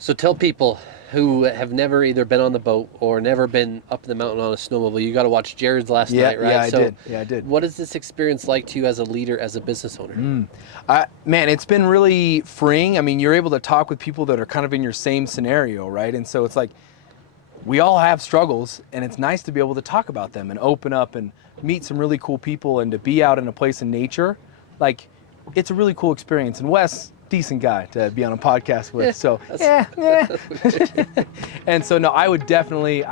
So tell people who have never either been on the boat or never been up the mountain on a snowmobile, you got to watch Jared's last night, right? Yeah, I did. Yeah, I did. What is this experience like to you as a leader, as a business owner? Man, it's been really freeing. I mean, you're able to talk with people that are kind of in your same scenario, right? And so it's like, we all have struggles, and it's nice to be able to talk about them and open up and meet some really cool people and to be out in a place in nature. Like, it's a really cool experience. And Wes, decent guy to be on a podcast with. And so, no, I would definitely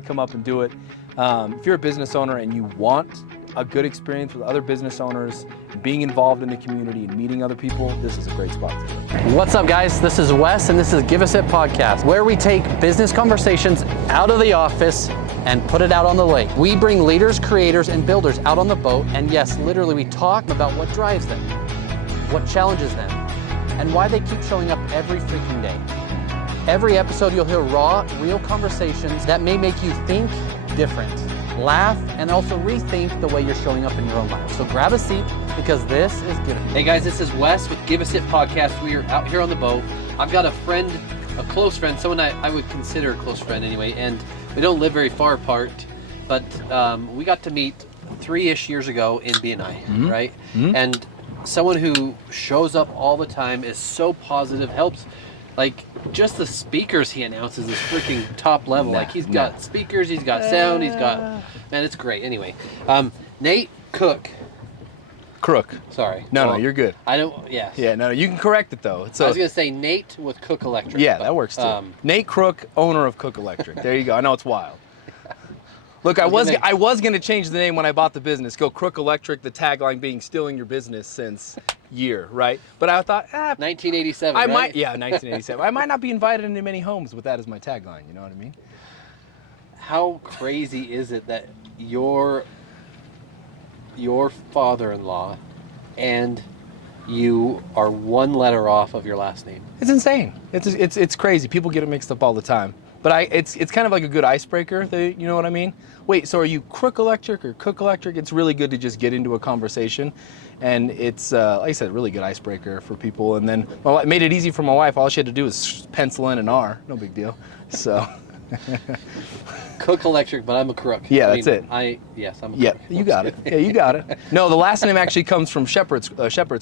come up and do it. If you're a business owner and you want a good experience with other business owners, being involved in the community and meeting other people, this is a great spot to do it. What's up, guys? This is Wes, and this is Give Us It Podcast, where we take business conversations out of the office and put it out on the lake. We bring leaders, creators, and builders out on the boat, and yes, literally we talk about what drives them, what challenges them, and why they keep showing up every freaking day. Every episode you'll hear raw, real conversations that may make you think different, laugh, and also rethink the way you're showing up in your own life. So grab a seat, because this is good. Hey guys, this is Wes with Give Us It Podcast. We are out here on the boat. I've got a friend, a close friend, someone I would consider a close friend anyway, and we don't live very far apart, but we got to meet 3-ish years ago in BNI, right? And someone who shows up all the time, is so positive, helps. Like, just the speakers he announces is freaking top level. Like, he's got speakers, he's got sound, he's got, man, it's great. Anyway, Nate Crook. Sorry. No, you're good. I don't, yes. Yeah, no, you can correct it though. I was going to say Nate with Cook Electric. Yeah, but, that works too. Nate Crook, owner of Cook Electric. There you go. I know it's wild. Look, I was going to change the name when I bought the business. Go Crook Electric, the tagline being stealing your business since year, right? But I thought, 1987, I right? might, yeah, 1987. I might not be invited into many homes with that as my tagline, you know what I mean? How crazy is it that your father-in-law and you are one letter off of your last name? It's insane. It's crazy. People get it mixed up all the time. But it's kind of like a good icebreaker, you know what I mean? Wait, so are you Crook Electric or Cook Electric? It's really good to just get into a conversation. And it's, like I said, really good icebreaker for people. And then, well, it made it easy for my wife. All she had to do was pencil in an R. No big deal. So. Cook Electric, but I'm a crook. Yeah, that's it. Yes, I'm a crook. crook. You got it. Yeah, you got it. No, the last name actually comes from Shepherd's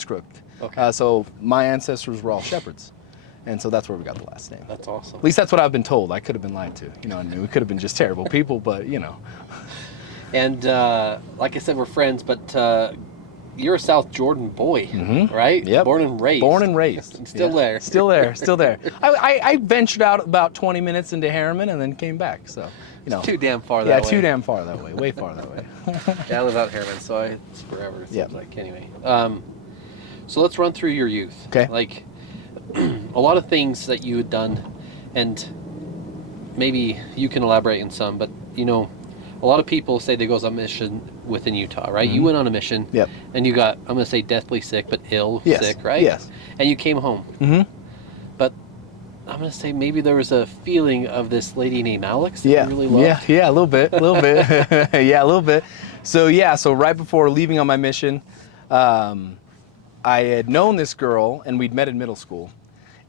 Crook. Okay. So my ancestors were all shepherds. And so that's where we got the last name. That's awesome. At least that's what I've been told. I could have been lied to. You know what I mean? We could have been just terrible people, but you know. And like I said, we're friends, but you're a South Jordan boy, right? Yep. Born and raised. Born and raised. Still there. Still there. I ventured out about 20 minutes into Harriman and then came back. So, you know. It's too damn far that way. Yeah, too damn far that way. Way far that way. Yeah, I live out Harriman, so it's forever. It seems like. Anyway, so let's run through your youth. Okay. Like, a lot of things that you had done, and maybe you can elaborate on some, but you know, a lot of people say they go on a mission within Utah, right? You went on a mission, and you got, I'm going to say deathly sick, but sick, right? Yes. And you came home. But I'm going to say maybe there was a feeling of this lady named Alex that you really loved. Yeah, a little bit. Yeah, a little bit. So right before leaving on my mission, I had known this girl, and we'd met in middle school.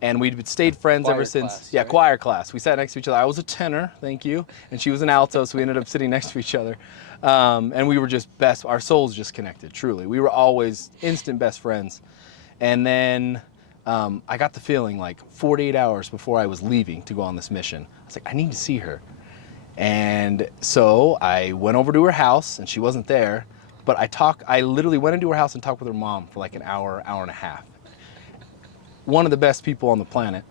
And we'd stayed friends ever since. Class, yeah, right? Choir class. We sat next to each other. I was a tenor, thank you, and she was an alto, so we ended up sitting next to each other. And we were just best. Our souls just connected. Truly, we were always instant best friends. And then I got the feeling, like 48 hours before I was leaving to go on this mission, I was like, I need to see her. And so I went over to her house, and she wasn't there. But I literally went into her house and talked with her mom for like an hour and a half. One of the best people on the planet.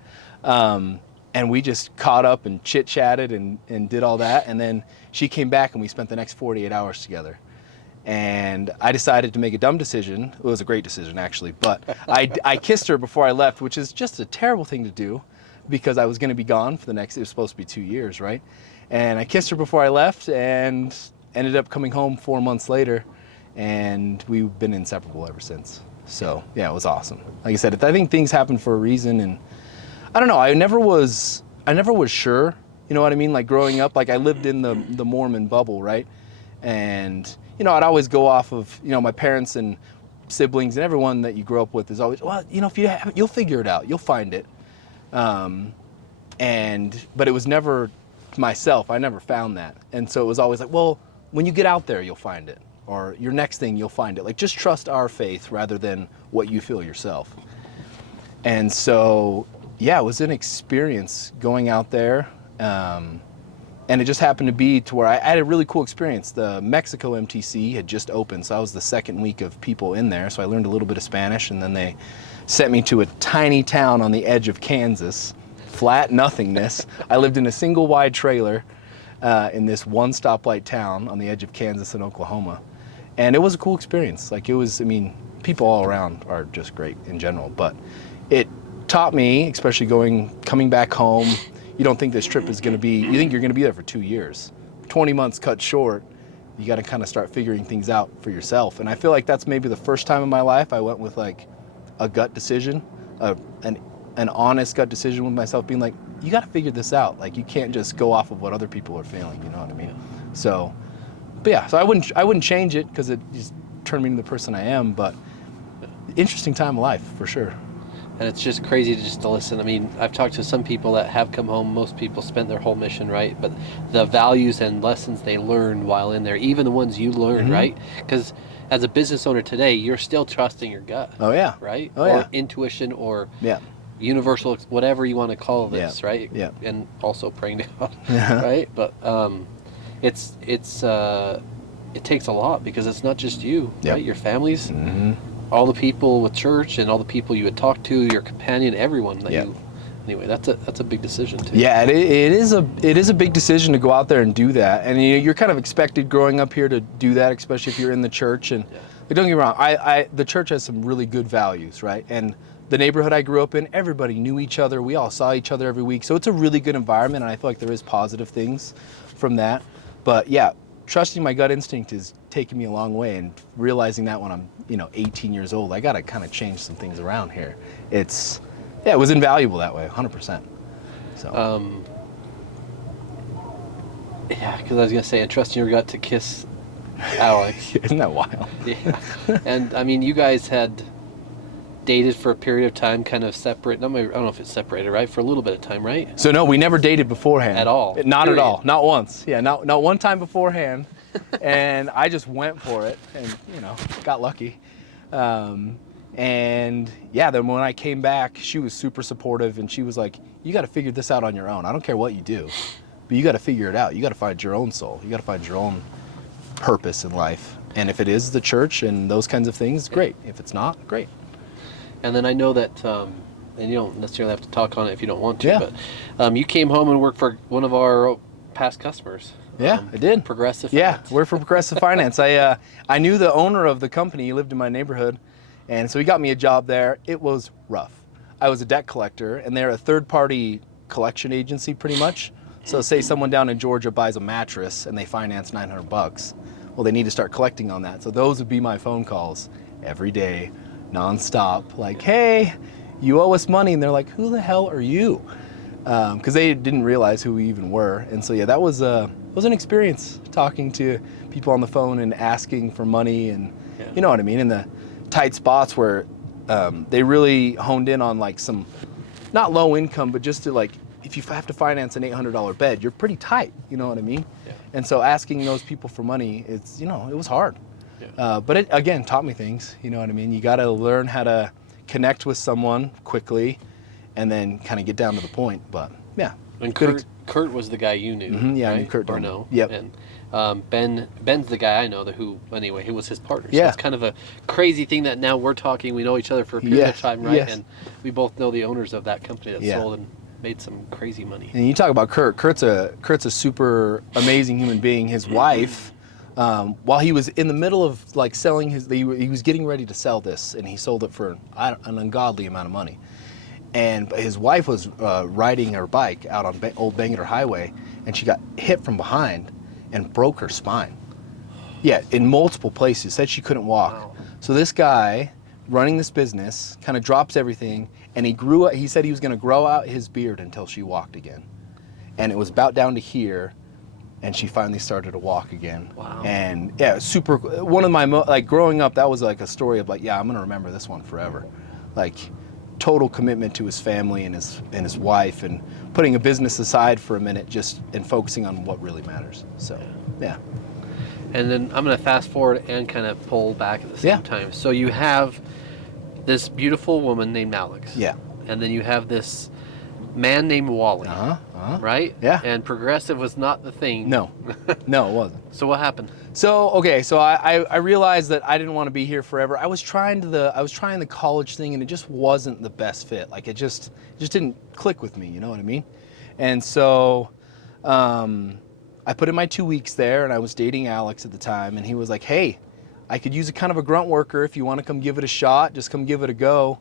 And we just caught up and chit-chatted and did all that. And then she came back and we spent the next 48 hours together. And I decided to make a dumb decision. It was a great decision, actually. But I kissed her before I left, which is just a terrible thing to do because I was going to be gone for it was supposed to be 2 years, right? And I kissed her before I left and ended up coming home 4 months later. And we've been inseparable ever since. So yeah, it was awesome. Like I said, I think things happen for a reason, and I don't know. I never was sure. You know what I mean? Like growing up, like I lived in the Mormon bubble, right? And you know, I'd always go off of my parents and siblings and everyone that you grow up with is always, well, if you'll figure it out, you'll find it. But it was never myself. I never found that. And so it was always like, well, when you get out there, you'll find it. Or your next thing, you'll find it. Like, just trust our faith rather than what you feel yourself. And so, yeah, it was an experience going out there. And it just happened to be to where I had a really cool experience. The Mexico MTC had just opened, so I was the second week of people in there. So I learned a little bit of Spanish, and then they sent me to a tiny town on the edge of Kansas, flat nothingness. I lived in a single wide trailer in this one stoplight town on the edge of Kansas and Oklahoma. And it was a cool experience. Like, it was, I mean, people all around are just great in general, but it taught me, especially coming back home. You don't think this trip is going to be, you think you're going to be there for 2 years. 20 months cut short, you got to kind of start figuring things out for yourself. And I feel like that's maybe the first time in my life I went with like a gut decision, an honest gut decision with myself, being like, you got to figure this out. Like, you can't just go off of what other people are feeling, you know what I mean? So, but yeah, so I wouldn't change it because it just turned me into the person I am, but interesting time of life for sure. And it's just crazy to listen. I mean, I've talked to some people that have come home. Most people spent their whole mission, right? But the values and lessons they learned while in there, even the ones you learned, right? Because as a business owner today, you're still trusting your gut. Oh, yeah. Right? Oh, or yeah. Intuition, or universal, whatever you want to call this, right? Yeah. And also praying to God, right? But it takes a lot, because it's not just you, right? Your families, all the people with church, and all the people you would talk to, your companion, everyone that you. Anyway, that's a big decision too. Yeah, it is a big decision to go out there and do that, and you're kind of expected growing up here to do that, especially if you're in the church. And don't get me wrong, the church has some really good values, right? And the neighborhood I grew up in, everybody knew each other. We all saw each other every week, so it's a really good environment, and I feel like there is positive things from that. But yeah, trusting my gut instinct is taking me a long way, and realizing that when I'm 18 years old, I got to kind of change some things around here. It was invaluable that way, 100%. So. Yeah, because I was gonna say, and trusting your gut to kiss Alex. Isn't that wild? Yeah, and I mean, you guys had dated for a period of time, kind of separate. I don't know if it's separated, right? For a little bit of time, right? So no, we never dated beforehand. At all? Not Period. at all. Not once. Yeah, not one time beforehand. And I just went for it, and got lucky. And yeah, then when I came back, she was super supportive, and she was like, you got to figure this out on your own. I don't care what you do, but you got to figure it out. You got to find your own soul. You got to find your own purpose in life. And if it is the church and those kinds of things, great. If it's not, great. And then I know that, and you don't necessarily have to talk on it if you don't want to, but you came home and worked for one of our past customers. Yeah, I did. Progressive Finance. Yeah, worked for Progressive Finance. I knew the owner of the company. He lived in my neighborhood, and so he got me a job there. It was rough. I was a debt collector, and they're a third-party collection agency pretty much. So say someone down in Georgia buys a mattress and they finance $900. Well, they need to start collecting on that. So those would be my phone calls every day, nonstop. Like, hey, you owe us money. And they're like, who the hell are you? Because they didn't realize who we even were. And so, yeah, that was an experience, talking to people on the phone and asking for money. And you know what I mean? In the tight spots where they really honed in on like some, not low income, but just to like, if you have to finance an $800 bed, you're pretty tight, you know what I mean? Yeah. And so asking those people for money, it was hard. Yeah. But it, again, taught me things, you know what I mean? You got to learn how to connect with someone quickly and then kind of get down to the point. But yeah. And Kurt was the guy you knew. Mm-hmm, yeah, right? I knew Kurt. Barno. Yep. And Ben's the guy I know who was his partner. So yeah. It's kind of a crazy thing that now we're talking, we know each other for a period of time, right? Yes. And we both know the owners of that company that sold and made some crazy money. And you talk about Kurt. Kurt's a super amazing human being. His wife, while he was in the middle of like selling he was getting ready to sell this, and he sold it for an ungodly amount of money. And his wife was riding her bike out on Old Bangor Highway, and she got hit from behind and broke her spine. Yeah, in multiple places. Said she couldn't walk. Wow. So this guy running this business kind of drops everything, and he said he was going to grow out his beard until she walked again. And it was about down to here, and she finally started to walk again. Wow. And yeah, super, one of my, like growing up, that was like a story of like, yeah, I'm going to remember this one forever. Like, total commitment to his family and his wife, and putting a business aside for a minute and focusing on what really matters. So, yeah. And then I'm going to fast forward and kind of pull back at the same time. So you have this beautiful woman named Alex. Yeah. And then you have this man named Wally. Right? Yeah. And progressive was not the thing. No, it wasn't. So what happened? So I realized that I didn't want to be here forever. I was trying the college thing, and it just wasn't the best fit. Like it just didn't click with me. You know what I mean? And so I put in my 2 weeks there, and I was dating Alex at the time, and he was like, "Hey, I could use a kind of a grunt worker if you want to come give it a shot. Just come give it a go."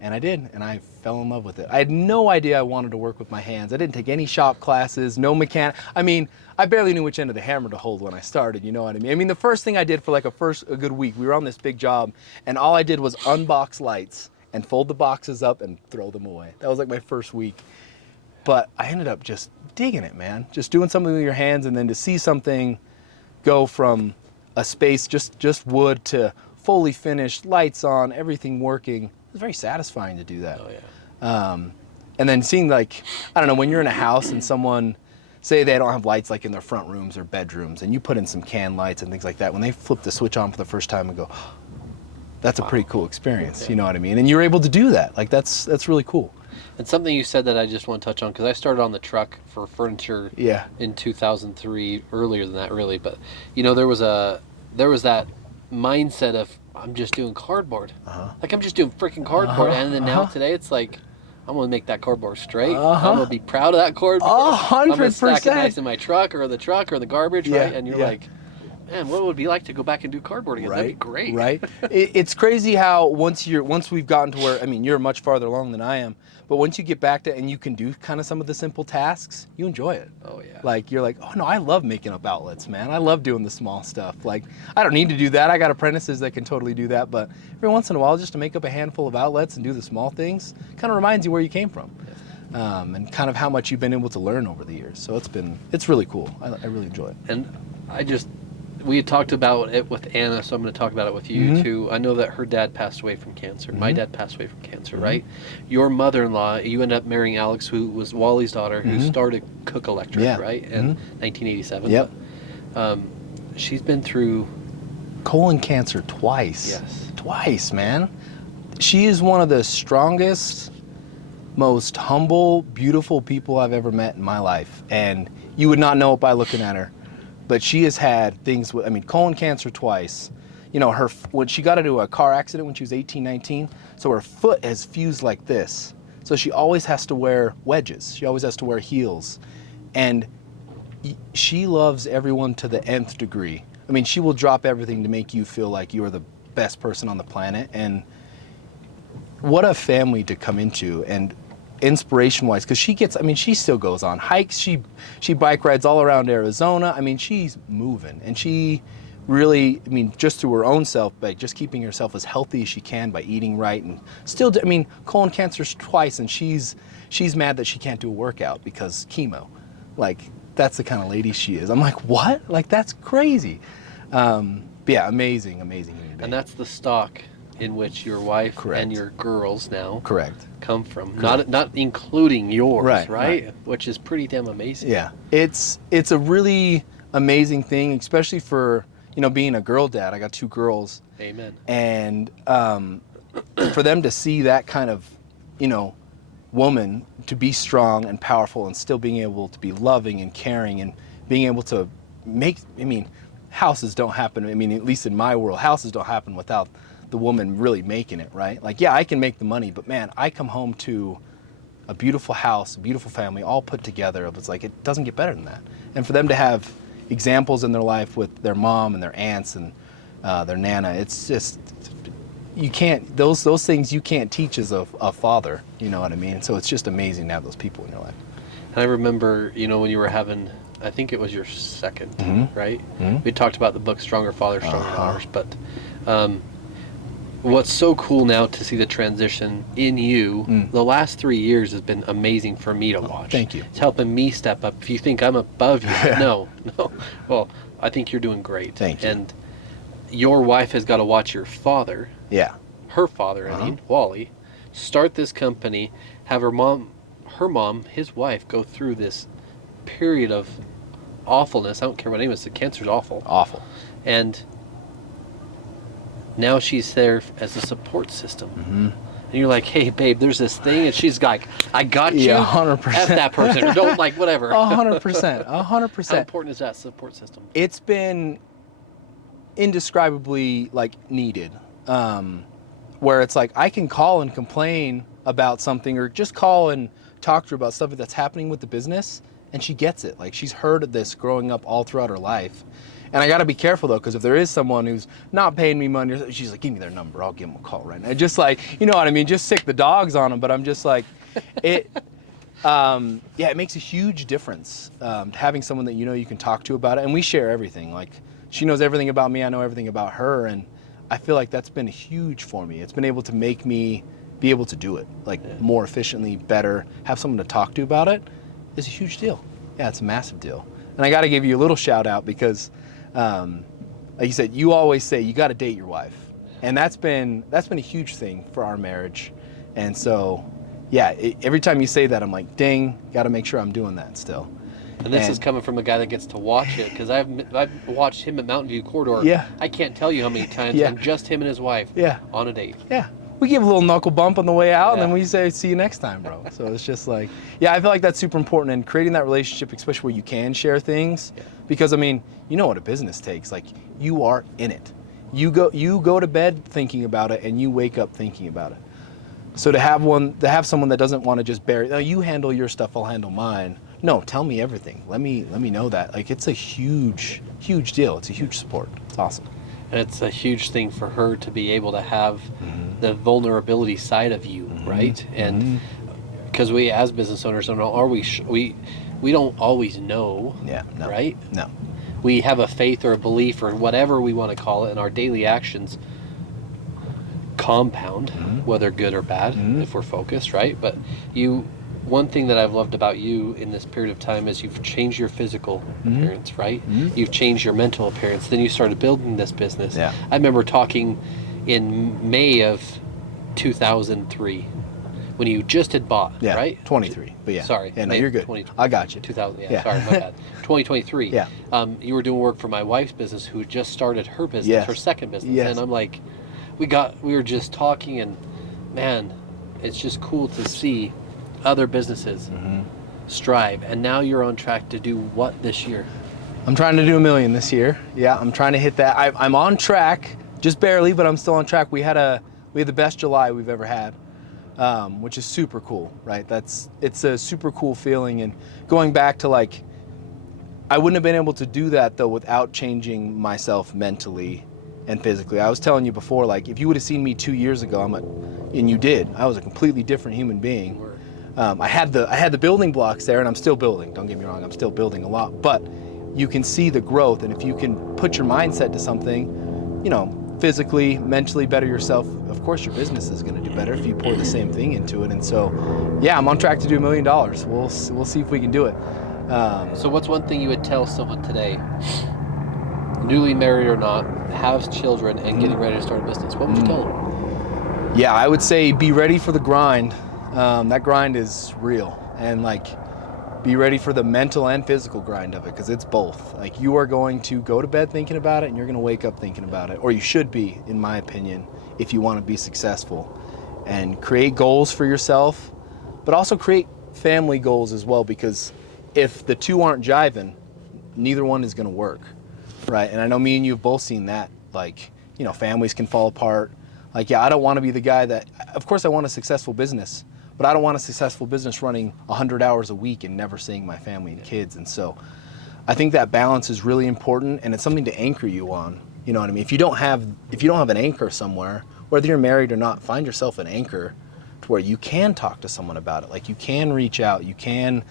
And I did, and I fell in love with it. I had no idea I wanted to work with my hands. I didn't take any shop classes, no mechanic. I mean, I barely knew which end of the hammer to hold when I started, you know what I mean? I mean, the first thing I did for like a good week, we were on this big job, and all I did was unbox lights and fold the boxes up and throw them away. That was like my first week. But I ended up just digging it, man. Just doing something with your hands, and then to see something go from a space, just wood, to fully finished, lights on, everything working. It was very satisfying to do that. Oh, yeah. And then seeing, like, I don't know, when you're in a house and someone, say they don't have lights like in their front rooms or bedrooms, and you put in some can lights and things like that, when they flip the switch on for the first time and go, oh, that's a pretty cool experience, you know what I mean? And you're able to do that. Like, that's really cool. And something you said that I just want to touch on, because I started on the truck for furniture in 2003, earlier than that really, but you know, there was that mindset of, I'm just doing cardboard. Like, I'm just doing freaking cardboard. And then now today it's like, I'm going to make that cardboard straight. I'm going to be proud of that cardboard. 100%. I'm going to stack it nice in my truck or the garbage, right? And you're like, man, what would it be like to go back and do cardboard again? That'd be great. Right. It's crazy how once we've gotten to where, I mean, you're much farther along than I am, but once you get back to, and you can do kind of some of the simple tasks, you enjoy it. Oh, yeah. Like, you're like, oh no, I love making up outlets, man. I love doing the small stuff. Like, I don't need to do that. I got apprentices that can totally do that, but every once in a while, just to make up a handful of outlets and do the small things, kind of reminds you where you came from. And kind of how much you've been able to learn over the years. So it's really cool. I really enjoy it. And we had talked about it with Anna, so I'm going to talk about it with you too. I know that her dad passed away from cancer. My dad passed away from cancer, right? Your mother-in-law, you ended up marrying Alex, who was Wally's daughter, who started Cook Electric, right? In 1987. Yep. She's been through colon cancer twice. Yes. Twice, man. She is one of the strongest, most humble, beautiful people I've ever met in my life. And you would not know it by looking at her. But she has had things with, I mean, colon cancer twice. You know, when she got into a car accident when she was 18, 19, so her foot has fused like this. So she always has to wear wedges. She always has to wear heels. And she loves everyone to the nth degree. I mean, she will drop everything to make you feel like you are the best person on the planet. And what a family to come into. And inspiration-wise, because she still goes on hikes, she bike rides all around Arizona. I mean, she's moving, and she really, I mean, just through her own self, by just keeping herself as healthy as she can by eating right, and still, I mean, colon cancer's twice, and she's mad that she can't do a workout because chemo. Like, that's the kind of lady she is. I'm like, what? Like, that's crazy. But yeah, amazing human being. And that's the stock in which your wife and your girls now come from. Not including yours, right? Which is pretty damn amazing. Yeah. It's a really amazing thing, especially for, you know, being a girl dad. I got 2 girls. Amen. And for them to see that kind of, you know, woman to be strong and powerful and still being able to be loving and caring and being able to make, I mean, houses don't happen. I mean, at least in my world, houses don't happen without the woman really making it, right? Like, yeah, I can make the money, but man, I come home to a beautiful house, a beautiful family, all put together. It's like, it doesn't get better than that. And for them to have examples in their life with their mom and their aunts and their nana, it's just, you can't, those things you can't teach as a father, you know what I mean? So it's just amazing to have those people in your life. And I remember, you know, when you were having, I think it was your second, right? We talked about the book Stronger Fathers, Stronger Daughters, but what's so cool now to see the transition in you, the last 3 years has been amazing for me to watch. Thank you. It's helping me step up. If you think I'm above you, no. Well, I think you're doing great. Thank you. And your wife has got to watch your father, her father, I mean, Wally, start this company, have her mom, his wife, go through this period of awfulness. I don't care what anyone says, cancer's awful. Awful. And now she's there as a support system. Mm-hmm. And you're like, hey, babe, there's this thing. And she's like, I got you. Yeah, 100%. F that person. Or don't, like, whatever. 100%. 100%. How important is that support system? It's been indescribably, like, needed. Where it's like, I can call and complain about something, or just call and talk to her about stuff that's happening with the business, and she gets it. Like, she's heard of this growing up all throughout her life. And I got to be careful, though, because if there is someone who's not paying me money, she's like, give me their number. I'll give them a call right now. Just like, you know what I mean? Just sick the dogs on them. But I'm just like, it makes a huge difference having someone that you know you can talk to about it. And we share everything. Like, she knows everything about me. I know everything about her. And I feel like that's been huge for me. It's been able to make me be able to do it, like, more efficiently, better. Have someone to talk to about it is a huge deal. Yeah, it's a massive deal. And I got to give you a little shout out because, like you said, you always say you got to date your wife, and that's been a huge thing for our marriage. And so, yeah, every time you say that, I'm like, dang, got to make sure I'm doing that still. And this is coming from a guy that gets to watch it, because I've watched him at Mountain View Corridor. Yeah. I can't tell you how many times, Yeah. and just him and his wife on a date. Yeah. We give a little knuckle bump on the way out, and Yeah. then we say, see you next time, bro. So it's just like, yeah, I feel like that's super important, and creating that relationship, especially where you can share things, because, I mean, you know what a business takes. Like, you are in it. You go to bed thinking about it, and you wake up thinking about it. So to have someone that doesn't want to just bury, oh, you handle your stuff, I'll handle mine. No, tell me everything. Let me know that. Like, it's a huge, huge deal. It's a huge support. It's awesome. And it's a huge thing for her to be able to have the vulnerability side of you, right? And because we, as business owners, don't know, we don't always know, right? No. We have a faith or a belief or whatever we want to call it, and our daily actions compound, whether good or bad, if we're focused, right? But one thing that I've loved about you in this period of time is you've changed your physical appearance, right? You've changed your mental appearance. Then you started building this business. Yeah. I remember talking in May of 2003 when you just had bought, right? 23, but yeah. Sorry. Yeah, no, you're good. I got you. 2000, Yeah. Sorry, my bad. 2023. Yeah. You were doing work for my wife's business, who just started her business, her second business. Yes. And I'm like, we were just talking, and man, it's just cool to see other businesses strive. And now you're on track to do what this year? I'm trying to do $1 million this year. Yeah, I'm trying to hit that. I'm on track, just barely, but I'm still on track. We had the best July we've ever had, which is super cool, right? It's a super cool feeling. And going back to, like, I wouldn't have been able to do that though without changing myself mentally and physically. I was telling you before, like, if you would have seen me 2 years ago, and you did, I was a completely different human being. I had the building blocks there, and I'm still building. Don't get me wrong, I'm still building a lot, but you can see the growth. And if you can put your mindset to something, you know, physically, mentally better yourself, of course your business is going to do better if you pour the same thing into it. And so, yeah, I'm on track to do $1 million. We'll see if we can do it. So what's one thing you would tell someone today, newly married or not, has children and getting ready to start a business? What would you tell them? Yeah, I would say be ready for the grind. That grind is real, and, like, be ready for the mental and physical grind of it, because it's both. Like, you are going to go to bed thinking about it, and you're going to wake up thinking about it, or you should be, in my opinion, if you want to be successful. And create goals for yourself, but also create family goals as well, because if the two aren't jiving, neither one is going to work, right? And I know me and you have both seen that. Like, you know, families can fall apart. Like, yeah, I don't want to be the guy that, of course I want a successful business, but I don't want a successful business running 100 hours a week and never seeing my family and kids. And so I think that balance is really important, and it's something to anchor you on. You know what I mean? If you don't have an anchor somewhere, whether you're married or not, find yourself an anchor to where you can talk to someone about it. Like, you can reach out, you can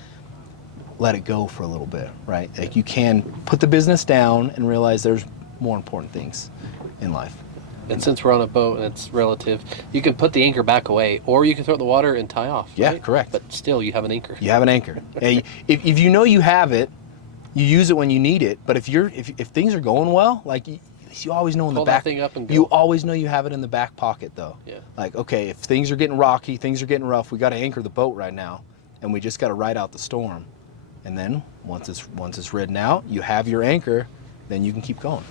let it go for a little bit, right? Like, you can put the business down and realize there's more important things in life. And since we're on a boat and it's relative, you can put the anchor back away, or you can throw it in the water and tie off. Yeah, right? correct. But still, you have an anchor. You have an anchor. If you know you have it, you use it when you need it. But if things are going well, like, least you always know in Pull the back. that thing up and go. You always know you have it in the back pocket, though. Yeah. Like, okay, if things are getting rocky, things are getting rough, we got to anchor the boat right now, and we just got to ride out the storm. And then once it's ridden out, you have your anchor, then you can keep going.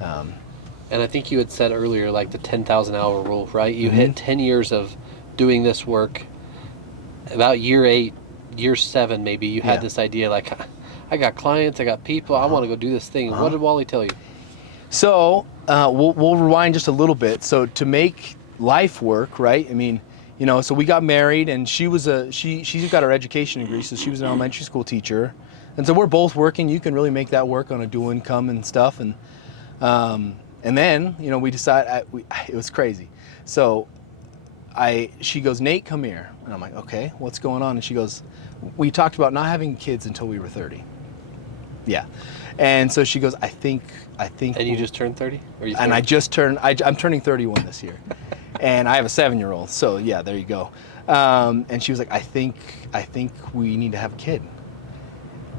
Yeah. And I think you had said earlier, like the 10,000 hour rule, right? You hit 10 years of doing this work. About year 8, year 7, maybe you had this idea, like, I got clients, I got people, I want to go do this thing. What did Wally tell you? So we'll rewind just a little bit. So to make life work, right? I mean, you know, so we got married, and she's got her education degree, so she was an elementary school teacher, and so we're both working. You can really make that work on a dual income and stuff, and then, you know, we decided, it was crazy. So she goes, Nate, come here. And I'm like, okay, what's going on? And she goes, we talked about not having kids until we were 30. Yeah. And so she goes, I think. And you just turned 30? Or you and I just turned, I'm turning 31 this year. And I have a 7-year-old. So yeah, there you go. And she was like, I think we need to have a kid.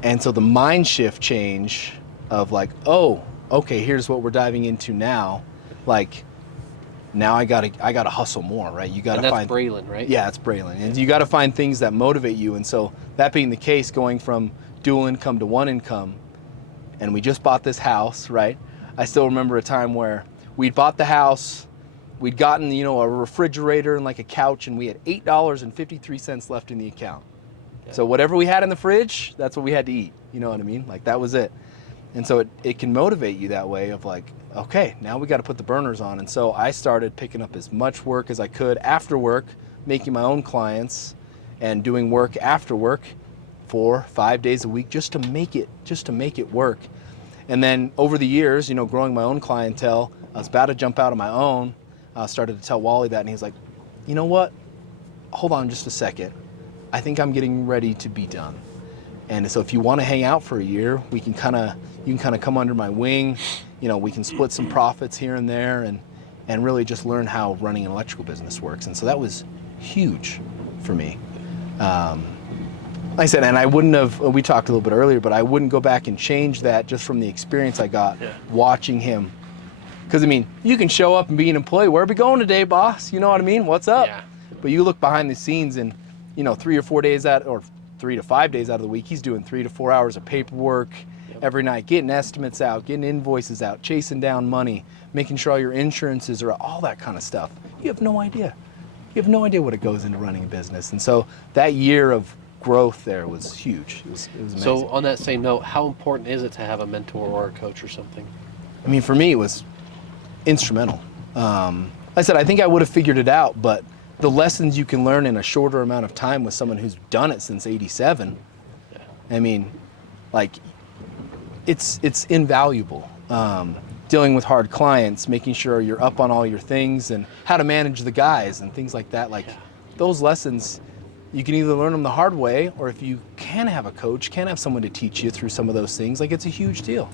And so the mind shift change of like, oh, okay, here's what we're diving into now. Like, now I gotta hustle more, right? You gotta find. And that's Braylon, right? Yeah, it's Braylon, and you gotta find things that motivate you. And so that being the case, going from dual income to one income, and we just bought this house, right? I still remember a time where we'd bought the house, we'd gotten, you know, a refrigerator and like a couch, and we had $8.53 left in the account. Yeah. So whatever we had in the fridge, that's what we had to eat. You know what I mean? Like, that was it. And so it can motivate you that way of like, okay, now we got to put the burners on. And so I started picking up as much work as I could after work, making my own clients and doing work after work 4-5 days a week just to make it work. And then over the years, you know, growing my own clientele, I was about to jump out on my own. I started to tell Wally that, and he's like, you know what? Hold on just a second. I think I'm getting ready to be done. And so if you want to hang out for a year, you can kind of come under my wing. You know, we can split some profits here and there, and really just learn how running an electrical business works. And so that was huge for me. Like I said, and I wouldn't have, we talked a little bit earlier, but I wouldn't go back and change that just from the experience I got watching him. Because, I mean, you can show up and be an employee. Where are we going today, boss? You know what I mean? What's up? Yeah. But you look behind the scenes, and, you know, 3 or 4 days out, or 3 to 5 days out of the week, he's doing 3 to 4 hours of paperwork every night, getting estimates out, getting invoices out, chasing down money, making sure all your insurances are, all that kind of stuff. You have no idea. You have no idea what it goes into running a business. And so that year of growth there was huge. It was amazing. So on that same note, how important is it to have a mentor or a coach or something? I mean, for me, it was instrumental. Like I said, I think I would have figured it out, but the lessons you can learn in a shorter amount of time with someone who's done it since '87, I mean, like, it's invaluable. Dealing with hard clients, making sure you're up on all your things, and how to manage the guys and things like that. Like, those lessons, you can either learn them the hard way, or if you can have a coach, can have someone to teach you through some of those things, like, it's a huge deal.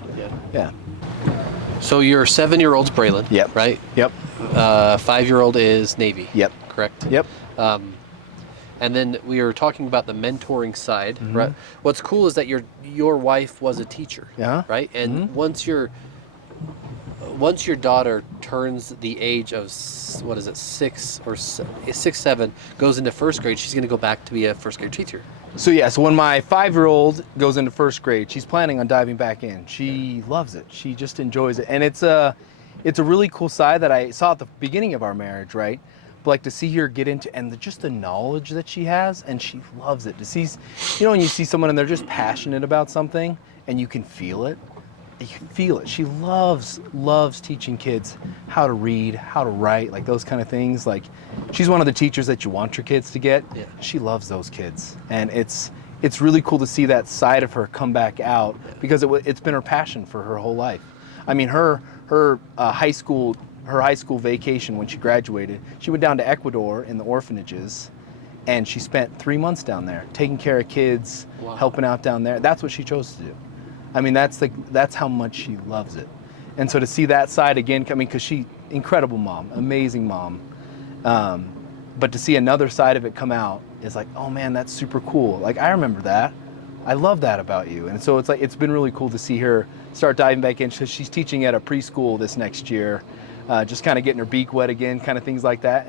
Yeah. So your 7-year-old's Braylon, Yep. right? Yep. 5-year-old is Navy. Yep. Correct? Yep. And then we were talking about the mentoring side, right? What's cool is that your wife was a teacher, right? And once your daughter turns the age of, 6 or 6, 7, goes into first grade, she's going to go back to be a first grade teacher. So yeah, so when my 5-year-old goes into first grade, she's planning on diving back in. She loves it. She just enjoys it, and it's a really cool side that I saw at the beginning of our marriage, right? But like, to see her get into, and just the knowledge that she has, and she loves it. To see, you know, when you see someone and they're just passionate about something, and you can feel it. You can feel it. She loves teaching kids how to read, how to write, like those kind of things. Like, she's one of the teachers that you want your kids to get. Yeah. She loves those kids, and it's really cool to see that side of her come back out, because it's been her passion for her whole life. I mean, her high school vacation when she graduated, she went down to Ecuador in the orphanages, and she spent 3 months down there taking care of kids, helping out down there. That's what she chose to do. I mean, that's how much she loves it. And so to see that side again, I mean, because incredible mom, amazing mom, but to see another side of it come out is like, oh man, that's super cool. Like, I remember that I love that about you. And so it's like, it's been really cool to see her start diving back in. So she's teaching at a preschool this next year, just kind of getting her beak wet again, kind of things like that.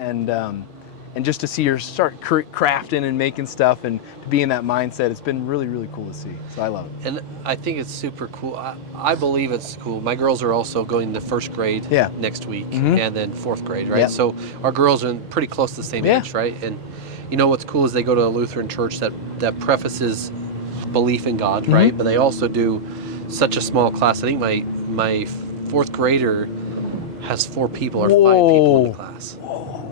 And just to see her start crafting and making stuff and to be in that mindset, it's been really, really cool to see. So I love it. And I think it's super cool. I believe it's cool. My girls are also going to first grade next week and then fourth grade, right? So our girls are pretty close to the same age, right? And you know what's cool is they go to a Lutheran church that prefaces belief in God, right? But they also do such a small class. I think my fourth grader has 4 people or 5 people in the class,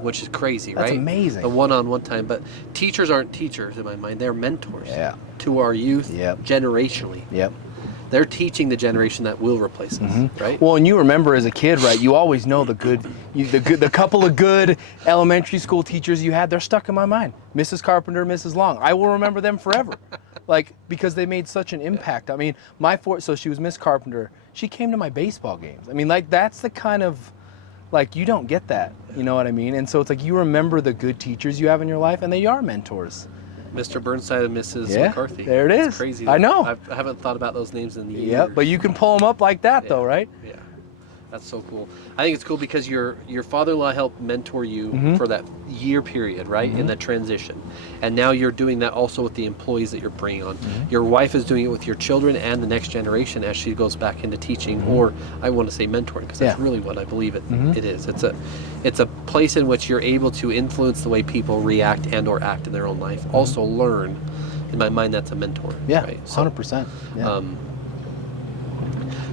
which is crazy, right? That's amazing. The one-on-one time. But teachers aren't teachers in my mind. They're mentors to our youth generationally. They're teaching the generation that will replace us, right? Well, and you remember as a kid, right? You always know the couple of good elementary school teachers you had. They're stuck in my mind. Mrs. Carpenter, Mrs. Long. I will remember them forever, like because they made such an impact. I mean, so she was Miss Carpenter. She came to my baseball games. I mean, like that's the kind of, like you don't get that. You know what I mean? And so it's like you remember the good teachers you have in your life, and they are mentors. Mr. Burnside and Mrs. McCarthy. There it is. It's crazy. I know. I haven't thought about those names in years. Yeah, but you can pull them up like that, though, right? Yeah, that's so cool. I think it's cool because your father-in-law helped mentor you for that year period, right, in that transition, and now you're doing that also with the employees that you're bringing on. Your wife is doing it with your children and the next generation as she goes back into teaching, or I want to say mentoring, because that's really what I believe it is. It's a place in which you're able to influence the way people react and or act in their own life. Also learn. In my mind, that's a mentor. Yeah, right? So, 100%. Yeah.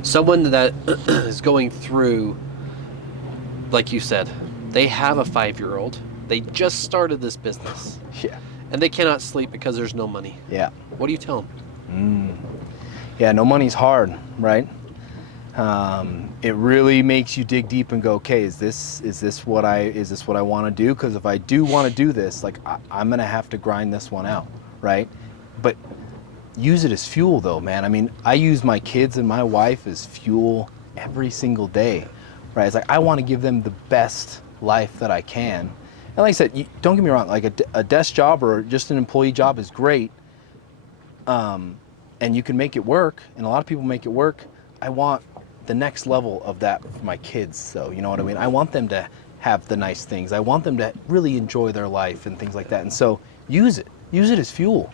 Someone that is going through, like you said, they have a 5-year-old. They just started this business. Yeah. And they cannot sleep because there's no money. Yeah. What do you tell them? Yeah, no money's hard, right? It really makes you dig deep and go, okay, is this what I want to do? Because if I do want to do this, like I'm gonna have to grind this one out, right? But use it as fuel, though, man. I mean, I use my kids and my wife as fuel every single day, right? It's like I want to give them the best life that I can. And like I said, don't get me wrong, like a desk job or just an employee job is great, and you can make it work, and a lot of people make it work. I want the next level of that for my kids, so you know what I mean? I want them to have the nice things. I want them to really enjoy their life and things like that. And so use it as fuel.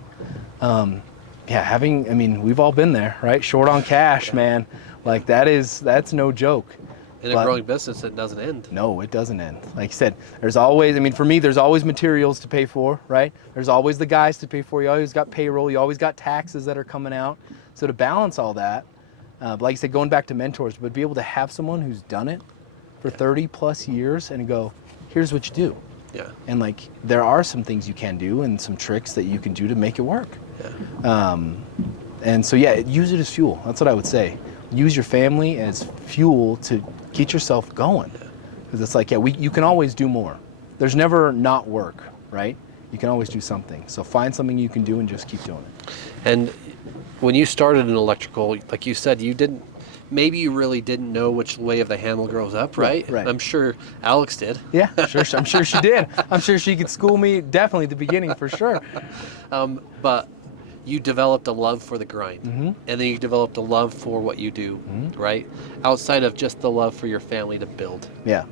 I mean, we've all been there, right? Short on cash, man. Like that's no joke. In a growing business, it doesn't end. No, it doesn't end. Like you said, there's always, I mean, for me, there's always materials to pay for, right? There's always the guys to pay for. You always got payroll. You always got taxes that are coming out. So to balance all that, like I said, going back to mentors, but be able to have someone who's done it for 30 plus years and go, here's what you do. Yeah. And like, there are some things you can do and some tricks that you can do to make it work. Yeah. And so, yeah, use it as fuel. That's what I would say. Use your family as fuel to get yourself going. Because it's like, you can always do more. There's never not work, right? You can always do something. So find something you can do and just keep doing it. And when you started in electrical, like you said, maybe you really didn't know which way of the handle grows up, right? Right. I'm sure Alex did. Yeah, sure. I'm sure she did. I'm sure she could school me definitely at the beginning for sure. But you developed a love for the grind, and then you developed a love for what you do, right? Outside of just the love for your family to build. Yeah.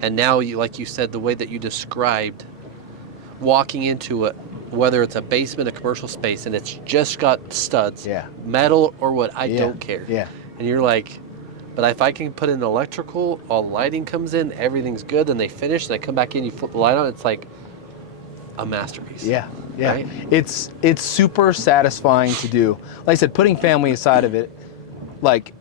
And now, like you said, the way that you described walking into it, whether it's a basement, a commercial space, and it's just got studs, metal or wood, I don't care. Yeah. And you're like, but if I can put in electrical, all the lighting comes in, everything's good, then they finish, and I come back in, you flip the light on, it's like a masterpiece. Yeah, yeah. Right? It's super satisfying to do. Like I said, putting family aside of it, like,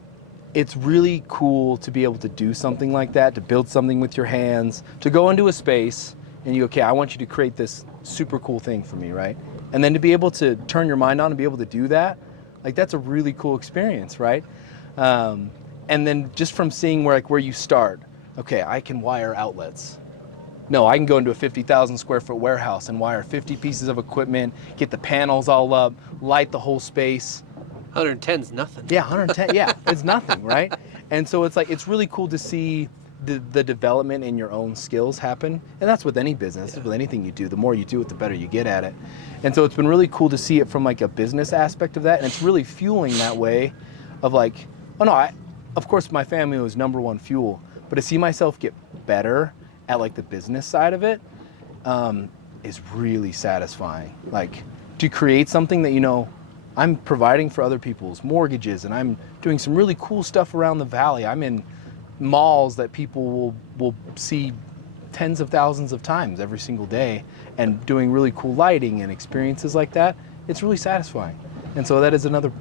it's really cool to be able to do something like that, to build something with your hands, to go into a space and you go, okay, I want you to create this super cool thing for me, right? And then to be able to turn your mind on and be able to do that, like that's a really cool experience, right? And then just from seeing where you start, okay, I can wire outlets. No, I can go into a 50,000 square foot warehouse and wire 50 pieces of equipment, get the panels all up, light the whole space. 110's nothing. Yeah, 110, yeah, it's nothing, right? And so it's like, it's really cool to see the development in your own skills happen. And that's with any business, with anything you do. The more you do it, the better you get at it. And so it's been really cool to see it from like a business aspect of that. And it's really fueling that way of like, oh no, of course my family was number one fuel, but to see myself get better at like the business side of it is really satisfying. Like to create something that, you know, I'm providing for other people's mortgages, and I'm doing some really cool stuff around the valley. I'm in malls that people will see tens of thousands of times every single day, and doing really cool lighting and experiences like that. It's really satisfying. And so that is another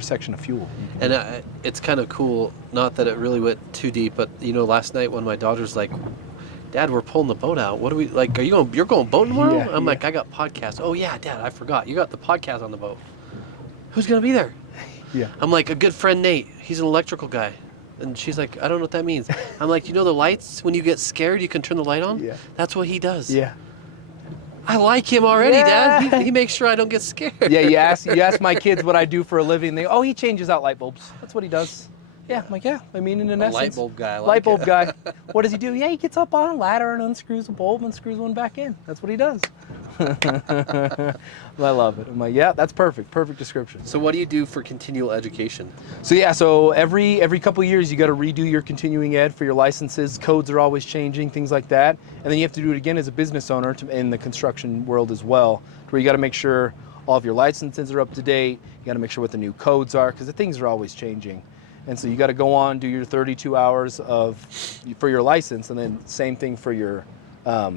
section of fuel. And it's kind of cool, not that it really went too deep, but you know, last night when my daughter's like, Dad, we're pulling the boat out. What do we, like, you're going boating tomorrow? Yeah, I'm like, I got podcasts. Oh yeah, Dad, I forgot. You got the podcast on the boat. Who's going to be there? Yeah. I'm like, a good friend, Nate. He's an electrical guy. And she's like, I don't know what that means. I'm like, you know the lights? When you get scared, you can turn the light on? Yeah. That's what he does. Yeah. I like him already, Yeah. Dad. He makes sure I don't get scared. Yeah, you ask my kids what I do for a living. They, oh, he changes out light bulbs. That's what he does. Yeah, I'm like, yeah. I mean, in essence. Light bulb guy. I like Light bulb it. guy. What does he do? Yeah, he gets up on a ladder and unscrews a bulb and screws one back in. That's what he does. I love it. I'm like, yeah, that's perfect. Perfect description. So what do you do for continual education? So yeah, so every couple of years you got to redo your continuing ed for your licenses. Codes are always changing, things like that. And then you have to do it again as a business owner in the construction world as well, where you got to make sure all of your licenses are up to date. You got to make sure what the new codes are, because the things are always changing. And so you got to go on, do your 32 hours for your license, and then same thing for your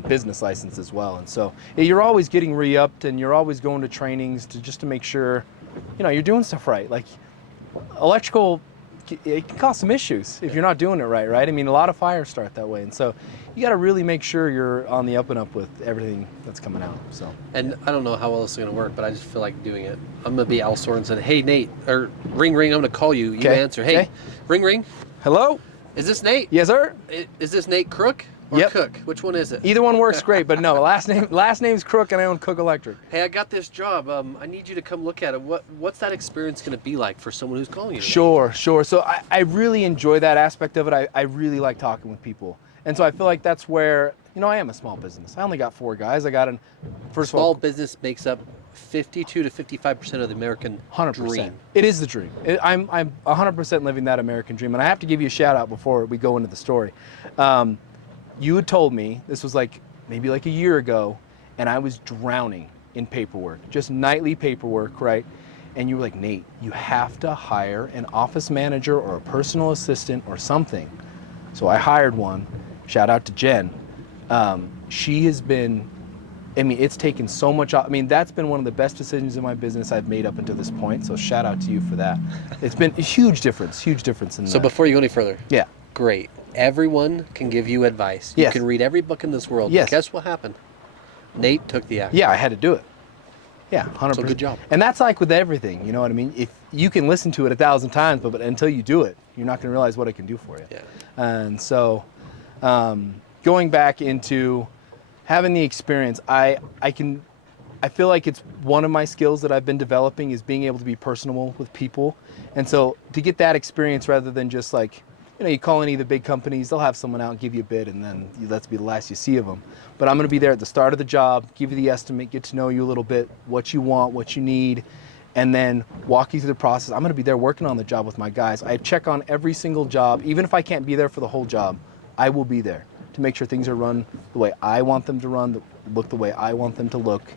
business license as well. And so you're always getting re-upped, and you're always going to trainings just to make sure, you know, you're doing stuff right. Like electrical, it can cause some issues if you're not doing it right, right? I mean, a lot of fires start that way. And so you got to really make sure you're on the up and up with everything that's coming out. So. And I don't know how well this is going to work, but I just feel like doing it. I'm going to be Al Sorensen. Hey, Nate, or ring, I'm going to call you. You answer. Hey, okay. Ring. Hello? Is this Nate? Yes, sir. Is this Nate Crook or Yep. Cook? Which one is it? Either one works great, but no, last name's Crook, and I own Cook Electric. Hey, I got this job. I need you to come look at it. What's that experience going to be like for someone who's calling you today? Sure. So I really enjoy that aspect of it. I really like talking with people. And so I feel like that's where, you know, I am a small business. I only got 4 guys. I got Small business makes up 52 to 55% of the American 100%. dream. It is the dream. I'm 100% living that American dream. And I have to give you a shout out before we go into the story. You had told me, this was maybe a year ago, and I was drowning in paperwork, just nightly paperwork, right? And you were like, Nate, you have to hire an office manager or a personal assistant or something. So I hired one. Shout out to Jen. She has been, I mean, it's taken so much, I mean, that's been one of the best decisions in my business I've made up until this point. So shout out to you for that. It's been a huge difference in So before you go any further. Yeah. Great. Everyone can give you advice. Yes. You can read every book in this world. Yes. But guess what happened? Nate took the action. Yeah, I had to do it. Yeah, 100%. So good job. And that's like with everything, you know what I mean? If you can listen to it 1,000 times, but until you do it, you're not going to realize what it can do for you. Yeah. And so, going back into having the experience, I feel like it's one of my skills that I've been developing is being able to be personable with people. And so to get that experience rather than just like, you know, you call any of the big companies, they'll have someone out and give you a bid, and then that's be the last you see of them. But I'm going to be there at the start of the job, give you the estimate, get to know you a little bit, what you want, what you need, and then walk you through the process. I'm going to be there working on the job with my guys. I check on every single job. Even if I can't be there for the whole job, I will be there to make sure things are run the way I want them to run, look the way I want them to look.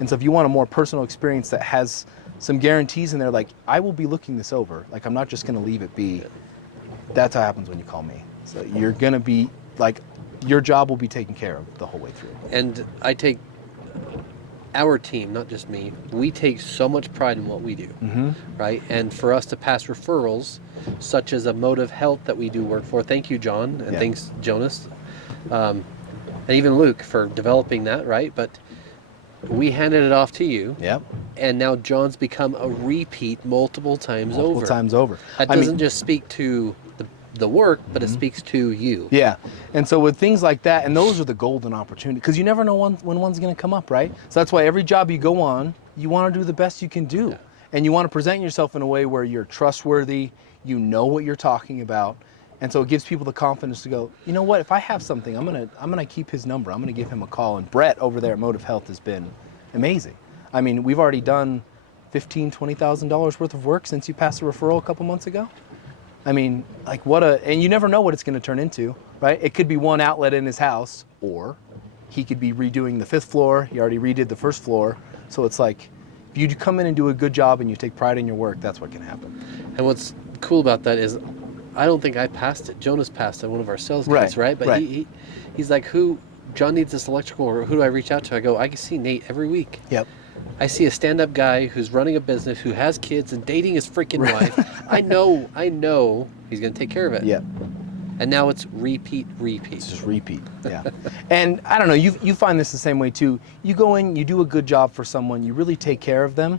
And so if you want a more personal experience that has some guarantees in there, like I will be looking this over. Like I'm not just going to leave it be. That's how it happens when you call me. So you're going to be like, your job will be taken care of the whole way through. And I take our team, not just me, we take so much pride in what we do, right? And for us to pass referrals, such as a Motive Health that we do work for, thank you, John, and thanks, Jonas, and even Luke for developing that, right? But we handed it off to you. Yep. And now John's become a repeat multiple times over. That That doesn't just speak to the work, but it speaks to you. Yeah. And so with things like that, and those are the golden opportunities, because you never know when one's going to come up, right? So that's why every job you go on, you want to do the best you can do. And you want to present yourself in a way where you're trustworthy, you know what you're talking about, And so it gives people the confidence to go, you know what, if I have something, I'm gonna keep his number. I'm gonna give him a call. And Brett over there at Motive Health has been amazing. I mean, we've already done $15,000, $20,000 worth of work since you passed a referral a couple months ago. I mean, like and you never know what it's gonna turn into, right? It could be one outlet in his house, or he could be redoing the 5th floor. He already redid the 1st floor. So it's like, if you come in and do a good job and you take pride in your work, that's what can happen. And what's cool about that is, I don't think I passed it. Jonas passed it, one of our sales guys, right? But he's like, John needs this electrical, or who do I reach out to? I go, I can see Nate every week. Yep. I see a stand-up guy who's running a business, who has kids and dating his freaking wife. I know he's going to take care of it. Yep. And now it's repeat. It's just repeat, yeah. And I don't know, you find this the same way too. You go in, you do a good job for someone, you really take care of them.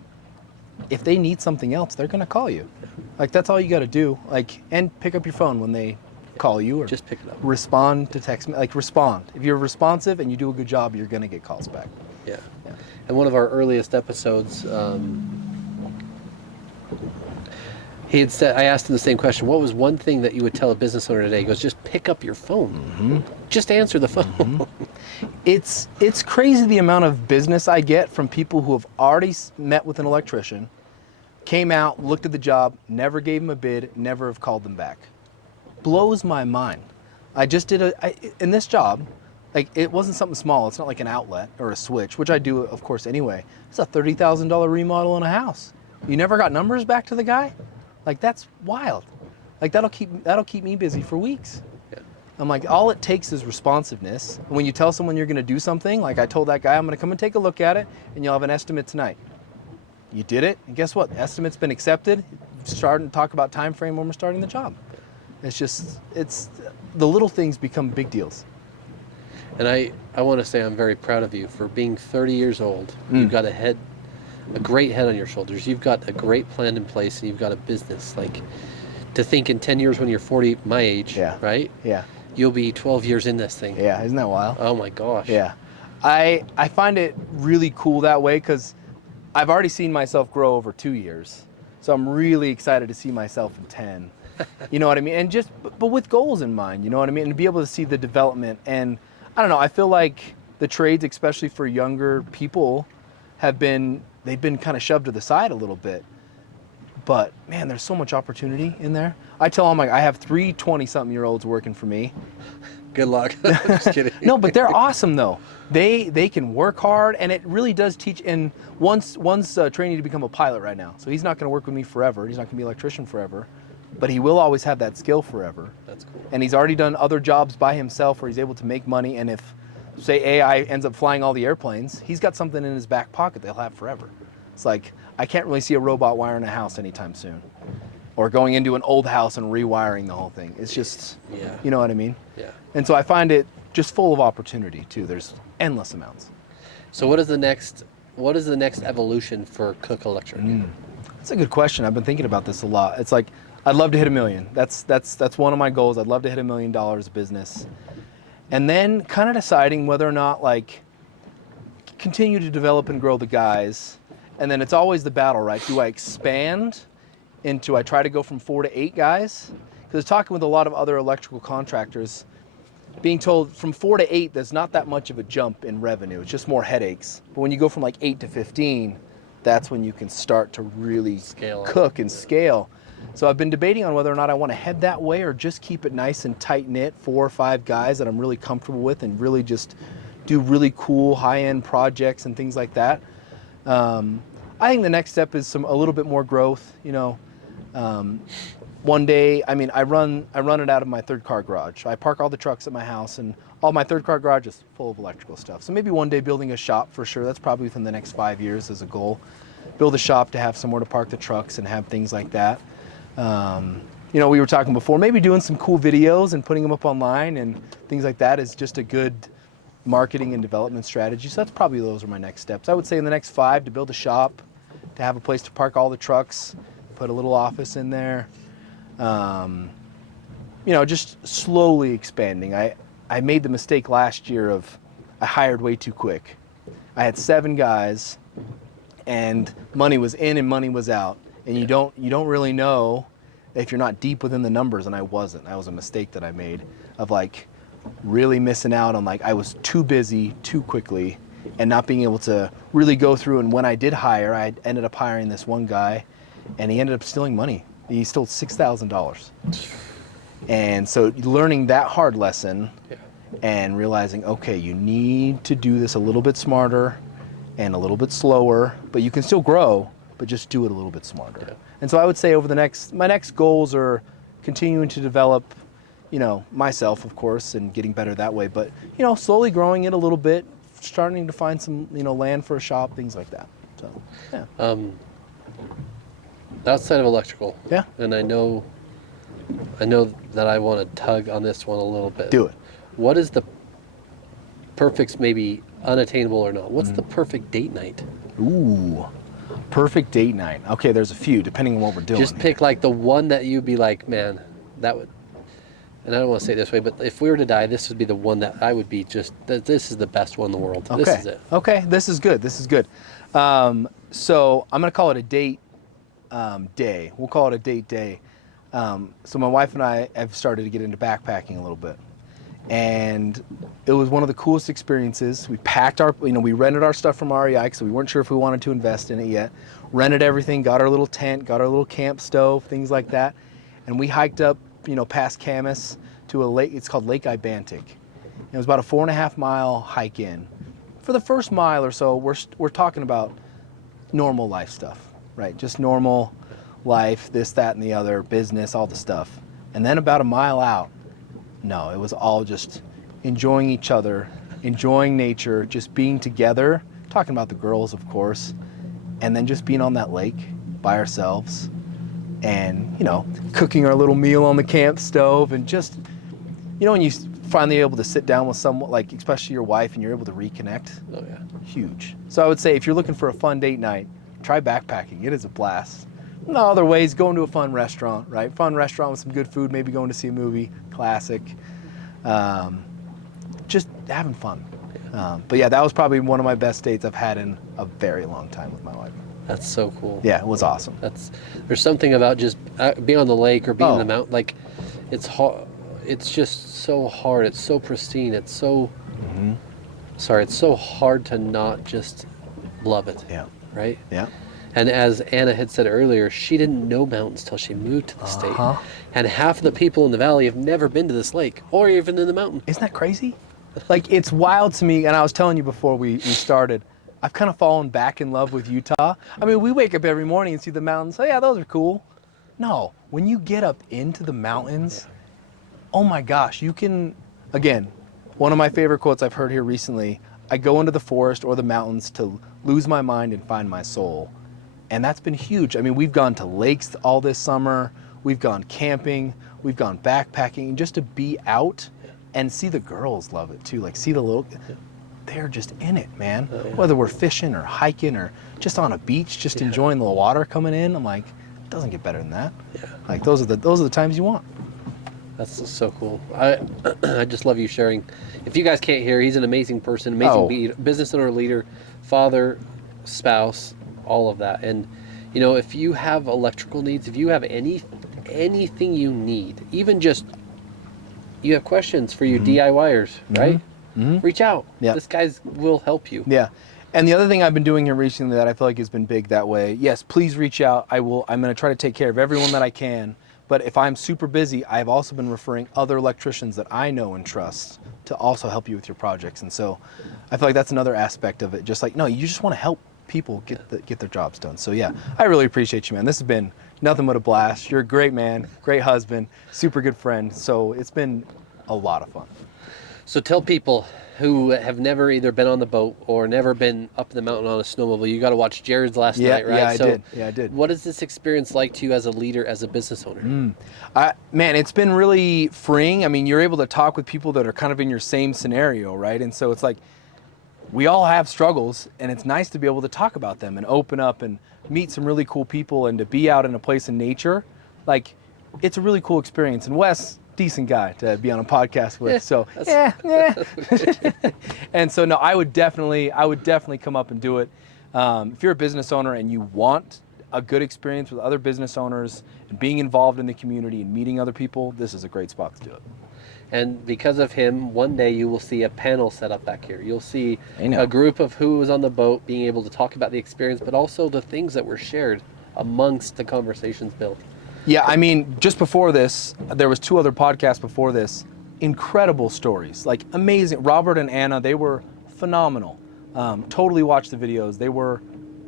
If they need something else, they're going to call you. Like, that's all you got to do. Like, and pick up your phone when they call you, or just pick it up. Respond to text. Like, respond. If you're responsive and you do a good job, you're going to get calls back. Yeah. And one of our earliest episodes, he had said, I asked him the same question. What was one thing that you would tell a business owner today? He goes, just pick up your phone. Mm-hmm. Just answer the phone. Mm-hmm. It's crazy the amount of business I get from people who have already met with an electrician, came out, looked at the job, never gave them a bid, never have called them back. Blows my mind. I just did in this job, like, it wasn't something small. It's not like an outlet or a switch, which I do, of course, anyway. It's a $30,000 remodel in a house. You never got numbers back to the guy? Like, that's wild. Like, that'll keep me busy for weeks. Yeah. I'm like, all it takes is responsiveness. And when you tell someone you're going to do something, like I told that guy, I'm going to come and take a look at it, and you'll have an estimate tonight. You did it, and guess what? The estimate's been accepted. Starting to talk about time frame when we're starting the job. It's the little things become big deals. And I want to say I'm very proud of you for being 30 years old. You've got a great head on your shoulders. You've got a great plan in place, and you've got a business. Like, to think in 10 years when you're 40, my age, right? Yeah. You'll be 12 years in this thing. Yeah, isn't that wild? Oh my gosh. Yeah. I find it really cool that way, because I've already seen myself grow over 2 years. So I'm really excited to see myself in 10. You know what I mean? And but with goals in mind, you know what I mean? And to be able to see the development. And I don't know, I feel like the trades, especially for younger people, they've been kind of shoved to the side a little bit. But man, there's so much opportunity in there. I tell them, like, I have 3 20-something-year-olds working for me. Good luck. Just kidding. No, but they're awesome though. They can work hard, and it really does teach. And one's training to become a pilot right now, so he's not going to work with me forever. He's not going to be an electrician forever, but he will always have that skill forever. That's cool. And he's already done other jobs by himself where he's able to make money. And if, say, AI ends up flying all the airplanes, he's got something in his back pocket they'll have forever. It's like, I can't really see a robot wiring a house anytime soon, or going into an old house and rewiring the whole thing. It's just, you know what I mean? Yeah. And so I find it just full of opportunity too. There's endless amounts. So what is the next evolution for Cook Electric? That's a good question. I've been thinking about this a lot. It's like, I'd love to hit $1 million. That's one of my goals. I'd love to hit $1 million of business. And then kind of deciding whether or not, like, continue to develop and grow the guys. And then it's always the battle, right? Do I expand into, I try to go from 4 to 8 guys? Because talking with a lot of other electrical contractors, being told from 4 to 8, there's not that much of a jump in revenue. It's just more headaches. But when you go from like 8 to 15, that's when you can start to really cook and scale. So I've been debating on whether or not I want to head that way, or just keep it nice and tight-knit, 4 or 5 guys that I'm really comfortable with, and really just do really cool high-end projects and things like that. I think the next step is a little bit more growth. You know, one day, I mean, I run it out of my 3rd car garage. I park all the trucks at my house, and all my 3rd car garage is full of electrical stuff. So maybe one day building a shop for sure. That's probably within the next 5 years as a goal. Build a shop to have somewhere to park the trucks and have things like that. You know, we were talking before, maybe doing some cool videos and putting them up online and things like that is just a good marketing and development strategy. So that's probably, those are my next steps. I would say in the next 5, to build a shop, to have a place to park all the trucks, put a little office in there. You know, just slowly expanding. I made the mistake last year of, I hired way too quick. I had 7 guys, and money was in and money was out, and you don't really know if you're not deep within the numbers, and I wasn't. That was a mistake that I made of like really missing out on, like, I was too busy too quickly and not being able to really go through. And when I did hire, I ended up hiring this one guy, and he ended up stealing money. He stole $6,000. And so learning that hard lesson and realizing, okay, you need to do this a little bit smarter and a little bit slower, but you can still grow, but just do it a little bit smarter. Yeah. And so I would say my next goals are continuing to develop, myself, of course, and getting better that way, but, slowly growing it a little bit, starting to find some, land for a shop, things like that. So, yeah. Outside of electrical. Yeah. And I know that I want to tug on this one a little bit. Do it. What is the perfect, maybe unattainable or not? What's the perfect date night? Ooh, perfect date night. Okay, there's a few, depending on what we're doing. Just pick like the one that you'd be like, man, that would, and I don't want to say it this way, but if we were to die, this would be the one that I would be this is the best one in the world. Okay. This is it. Okay, this is good. So I'm going to call it a date day. We'll call it a date day. So my wife and I have started to get into backpacking a little bit. And it was one of the coolest experiences. We packed we rented our stuff from REI because we weren't sure if we wanted to invest in it yet. Rented everything, got our little tent, got our little camp stove, things like that. And we hiked up, past Camas to a lake. It's called Lake Ibantic. And it was about a 4.5 mile hike in. For the first mile or so, we're talking about normal life stuff, right? Just normal life, this, that, and the other, business, all the stuff. And then about a mile out, no, it was all just enjoying each other, enjoying nature, just being together, talking about the girls, of course, and then just being on that lake by ourselves and, cooking our little meal on the camp stove and just, when you finally able to sit down with someone, like especially your wife, and you're able to reconnect. Oh, yeah. Huge. So I would say if you're looking for a fun date night, try backpacking. It is a blast. No other ways, going to a fun restaurant, right? Fun restaurant with some good food, maybe going to see a movie, classic. Just having fun. But yeah, that was probably one of my best dates I've had in a very long time with my wife. That's so cool. Yeah, it was awesome. There's something about just being on the lake or being in the mountain, like it's hard. It's just so hard. It's so pristine. It's so, it's so hard to not just love it. Yeah. Right? Yeah. And as Anna had said earlier, she didn't know mountains till she moved to the state. And half of the people in the valley have never been to this lake or even in the mountain. Isn't that crazy? Like, it's wild to me, and I was telling you before we started, I've kind of fallen back in love with Utah. I mean, we wake up every morning and see the mountains. Oh, yeah, those are cool. No, when you get up into the mountains, oh my gosh, you can, again, one of my favorite quotes I've heard here recently, I go into the forest or the mountains to lose my mind and find my soul. And that's been huge. I mean, we've gone to lakes all this summer. We've gone camping. We've gone backpacking. Just to be out and see the girls love it too. Like, see the little, they're just in it, man. Oh, yeah. Whether we're fishing or hiking or just on a beach, just enjoying the water coming in. I'm like, it doesn't get better than that. Yeah. Like, those are the times you want. That's so cool. I just love you sharing. If you guys can't hear, he's an amazing person, amazing business owner, leader, father, spouse, all of that. And if you have electrical needs, if you have anything you need, even just you have questions for you DIYers, right? Reach out. Yeah. This guy will help you. Yeah. And the other thing I've been doing here recently that I feel like has been big that way, yes, please reach out. I'm going to try to take care of everyone that I can. But if I'm super busy, I've also been referring other electricians that I know and trust to also help you with your projects. And so I feel like that's another aspect of it. Just like, no, you just want to help people get their jobs done. So yeah, I really appreciate you, man. This has been nothing but a blast. You're a great man, great husband, super good friend. So it's been a lot of fun. So tell people who have never either been on the boat or never been up in the mountain on a snowmobile, you got to watch Jared's last night, right? Yeah, I did. What is this experience like to you as a leader, as a business owner? Man, it's been really freeing. I mean, you're able to talk with people that are kind of in your same scenario, right? And so it's like, we all have struggles, and it's nice to be able to talk about them and open up and meet some really cool people and to be out in a place in nature. Like, it's a really cool experience. And Wes, decent guy to be on a podcast with. So yeah. And so no, I would definitely come up and do it. If you're a business owner and you want a good experience with other business owners and being involved in the community and meeting other people, this is a great spot to do it. And because of him, one day you will see a panel set up back here. You'll see I know. a group of who was on the boat being able to talk about the experience, but also the things that were shared amongst the conversations built. Yeah, I mean, just before this, there was 2 other podcasts before this. Incredible stories, like amazing. Robert and Anna, they were phenomenal. Totally watched the videos. They were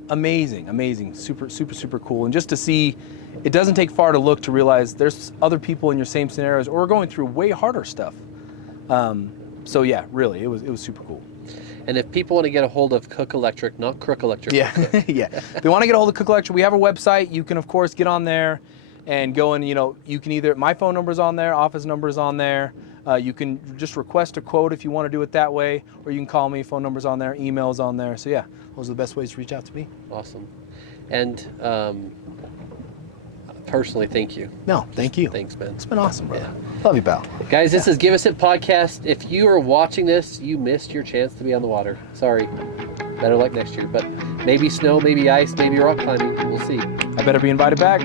amazing, super cool. And just to see, it doesn't take far to look to realize there's other people in your same scenarios or going through way harder stuff. So yeah, really, it was super cool. And if people want to get a hold of Cook Electric, not Crook Electric. Yeah, yeah. If they want to get a hold of Cook Electric, we have a website. You can, of course, get on there and go and, you can either, my phone number's on there, office number's on there. You can just request a quote if you want to do it that way, or you can call me, phone number's on there, email's on there. So yeah, those are the best ways to reach out to me. Awesome. And personally, thank you. No, thank you. Thanks, man. It's been awesome, brother. Love you, pal. Guys, this is Give Us It Podcast. If you are watching this, you missed your chance to be on the water. Sorry. Better luck next year. But maybe snow, maybe ice, maybe rock climbing. We'll see. I better be invited back.